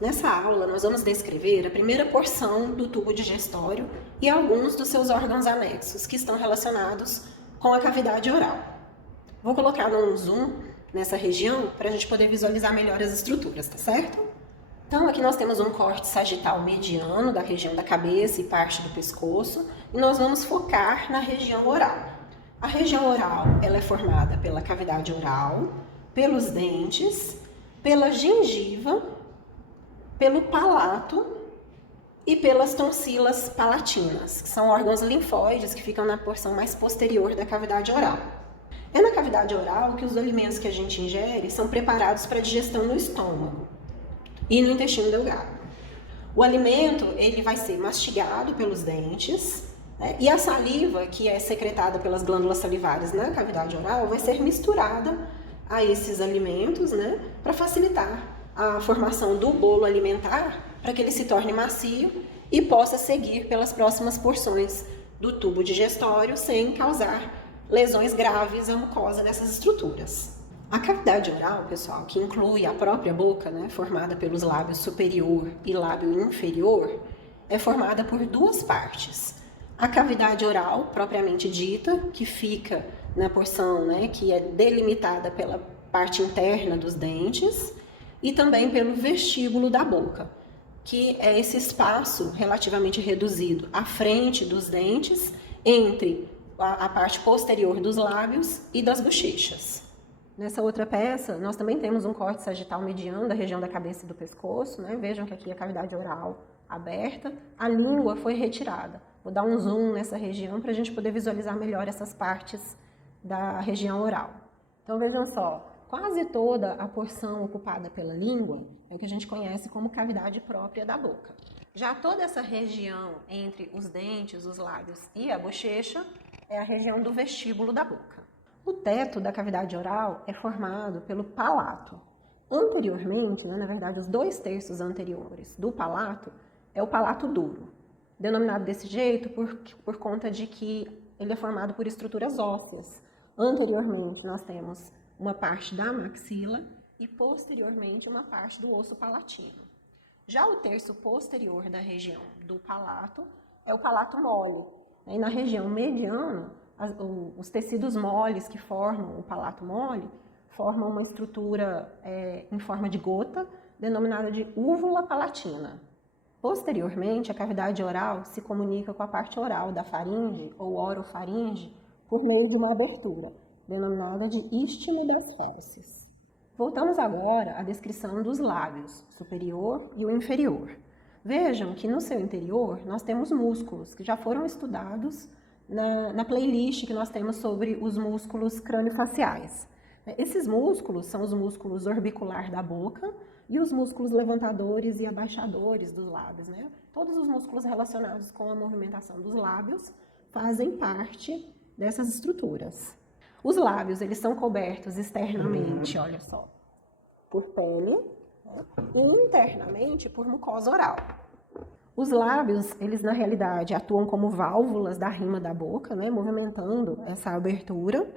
nessa aula nós vamos descrever a primeira porção do tubo digestório e alguns dos seus órgãos anexos que estão relacionados com a cavidade oral. Vou colocar um zoom nessa região para a gente poder visualizar melhor as estruturas, tá certo? Então aqui nós temos um corte sagital mediano da região da cabeça e parte do pescoço e nós vamos focar na região oral. A região oral ela é formada pela cavidade oral, pelos dentes, pela gengiva, pelo palato e pelas tonsilas palatinas, que são órgãos linfóides que ficam na porção mais posterior da cavidade oral. É na cavidade oral que os alimentos que a gente ingere são preparados para digestão no estômago e no intestino delgado. O alimento ele vai ser mastigado pelos dentes, né, e a saliva, que é secretada pelas glândulas salivares na cavidade oral, vai ser misturada a esses alimentos, né, para facilitar a formação do bolo alimentar, para que ele se torne macio e possa seguir pelas próximas porções do tubo digestório sem causar lesões graves à mucosa dessas estruturas. A cavidade oral, pessoal, que inclui a própria boca, né, formada pelos lábios superior e lábio inferior, é formada por duas partes. A cavidade oral, propriamente dita, que fica na porção, né, que é delimitada pela parte interna dos dentes e também pelo vestíbulo da boca, que é esse espaço relativamente reduzido à frente dos dentes, entre a parte posterior dos lábios e das bochechas. Nessa outra peça, nós também temos um corte sagital mediano da região da cabeça e do pescoço, né? Vejam que aqui a cavidade oral aberta, a língua foi retirada. Vou dar um zoom nessa região para a gente poder visualizar melhor essas partes da região oral. Então vejam só, quase toda a porção ocupada pela língua é o que a gente conhece como cavidade própria da boca. Já toda essa região entre os dentes, os lábios e a bochecha é a região do vestíbulo da boca. O teto da cavidade oral é formado pelo palato. Anteriormente, né, na verdade, os 2/3 anteriores do palato é o palato duro, denominado desse jeito por conta de que ele é formado por estruturas ósseas. Anteriormente, nós temos uma parte da maxila e, posteriormente, uma parte do osso palatino. Já o terço posterior da região do palato é o palato mole. E na região mediana, os tecidos moles que formam o palato mole formam uma estrutura em forma de gota, denominada de úvula palatina. Posteriormente, a cavidade oral se comunica com a parte oral da faringe ou orofaringe por meio de uma abertura, denominada de istmo das fauces. Voltamos agora à descrição dos lábios, superior e o inferior. Vejam que no seu interior nós temos músculos que já foram estudados na playlist que nós temos sobre os músculos craniofaciais. Esses músculos são os músculos orbicular da boca e os músculos levantadores e abaixadores dos lábios, né? Todos os músculos relacionados com a movimentação dos lábios fazem parte dessas estruturas. Os lábios, eles são cobertos externamente, olha só, por pele, né? E internamente por mucosa oral. Os lábios, eles na realidade atuam como válvulas da rima da boca, né, movimentando essa abertura,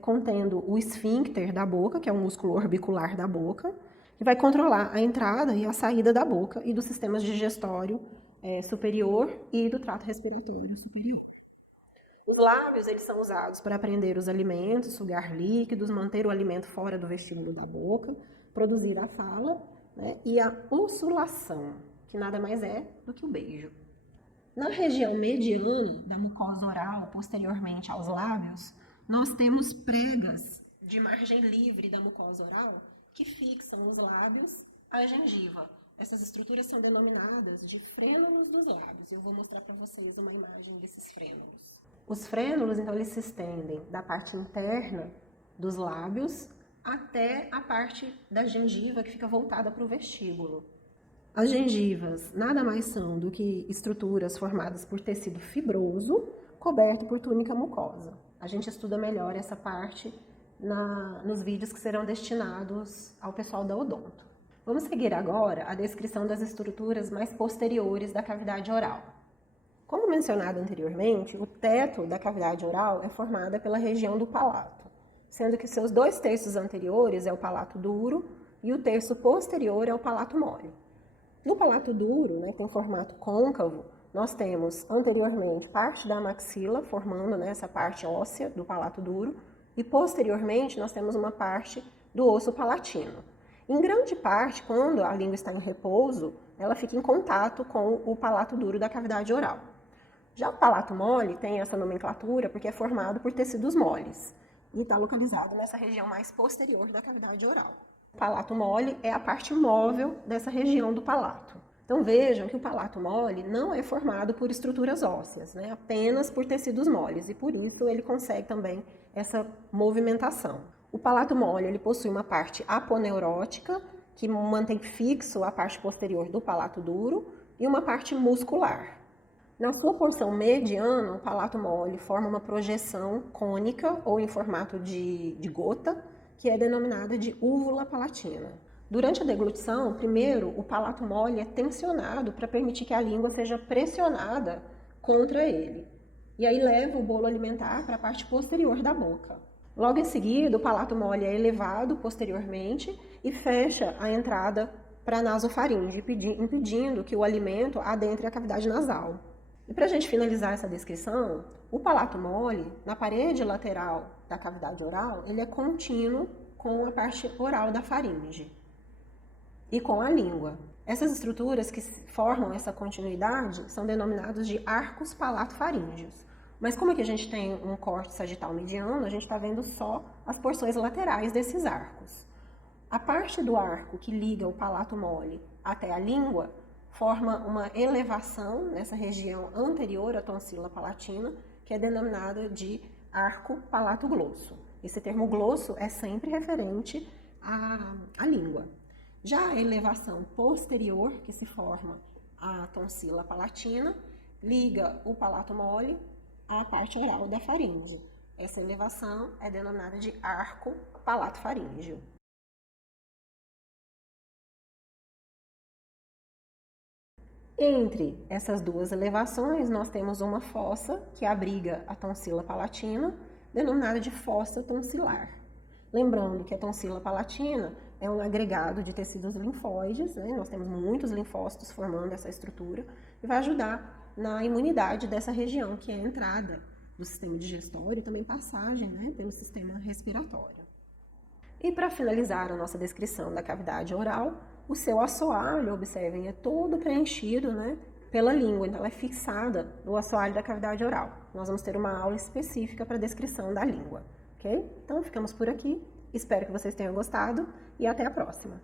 contendo o esfíncter da boca, que é o músculo orbicular da boca, que vai controlar a entrada e a saída da boca e dos sistemas digestório superior e do trato respiratório superior. Os lábios, eles são usados para prender os alimentos, sugar líquidos, manter o alimento fora do vestíbulo da boca, produzir a fala, né, e a ossulação, que nada mais é do que o beijo. Na região mediana da mucosa oral, posteriormente aos lábios, nós temos pregas de margem livre da mucosa oral que fixam os lábios à gengiva. Essas estruturas são denominadas de frênulos dos lábios. Eu vou mostrar para vocês uma imagem desses frênulos. Os frênulos, então, eles se estendem da parte interna dos lábios até a parte da gengiva que fica voltada para o vestíbulo. As gengivas nada mais são do que estruturas formadas por tecido fibroso, coberto por túnica mucosa. A gente estuda melhor essa parte nos vídeos que serão destinados ao pessoal da odonto. Vamos seguir agora a descrição das estruturas mais posteriores da cavidade oral. Como mencionado anteriormente, o teto da cavidade oral é formada pela região do palato, sendo que seus 2/3 anteriores é o palato duro e o terço posterior é o palato mole. No palato duro, né, que tem formato côncavo, nós temos anteriormente parte da maxila, formando, né, essa parte óssea do palato duro, e posteriormente nós temos uma parte do osso palatino. Em grande parte, quando a língua está em repouso, ela fica em contato com o palato duro da cavidade oral. Já o palato mole tem essa nomenclatura porque é formado por tecidos moles e está localizado nessa região mais posterior da cavidade oral. O palato mole é a parte móvel dessa região do palato. Então vejam que o palato mole não é formado por estruturas ósseas, né? Apenas por tecidos moles, e por isso ele consegue também essa movimentação. O palato mole ele possui uma parte aponeurótica, que mantém fixo a parte posterior do palato duro, e uma parte muscular. Na sua porção mediana, o palato mole forma uma projeção cônica ou em formato de gota, que é denominada de úvula palatina. Durante a deglutição, primeiro, o palato mole é tensionado para permitir que a língua seja pressionada contra ele. E aí leva o bolo alimentar para a parte posterior da boca. Logo em seguida, o palato mole é elevado posteriormente e fecha a entrada para a nasofaringe, impedindo que o alimento adentre a cavidade nasal. E para a gente finalizar essa descrição, o palato mole, na parede lateral da cavidade oral, ele é contínuo com a parte oral da faringe e com a língua. Essas estruturas que formam essa continuidade são denominadas de arcos palato-faríngeos. Mas como aqui a gente tem um corte sagital mediano, a gente está vendo só as porções laterais desses arcos. A parte do arco que liga o palato mole até a língua forma uma elevação nessa região anterior à tonsila palatina, que é denominada de arco palato-glosso. Esse termo glosso é sempre referente à língua. Já a elevação posterior, que se forma à tonsila palatina, liga o palato mole à parte oral da faringe. Essa elevação é denominada de arco palato-faríngeo. Entre essas duas elevações, nós temos uma fossa que abriga a tonsila palatina, denominada de fossa tonsilar. Lembrando que a tonsila palatina é um agregado de tecidos linfóides, né? Nós temos muitos linfócitos formando essa estrutura, e vai ajudar na imunidade dessa região, que é a entrada do sistema digestório e também passagem, né, pelo sistema respiratório. E para finalizar a nossa descrição da cavidade oral, o seu assoalho, observem, é todo preenchido, né, pela língua, então ela é fixada no assoalho da cavidade oral. Nós vamos ter uma aula específica para a descrição da língua, ok? Então ficamos por aqui, espero que vocês tenham gostado e até a próxima.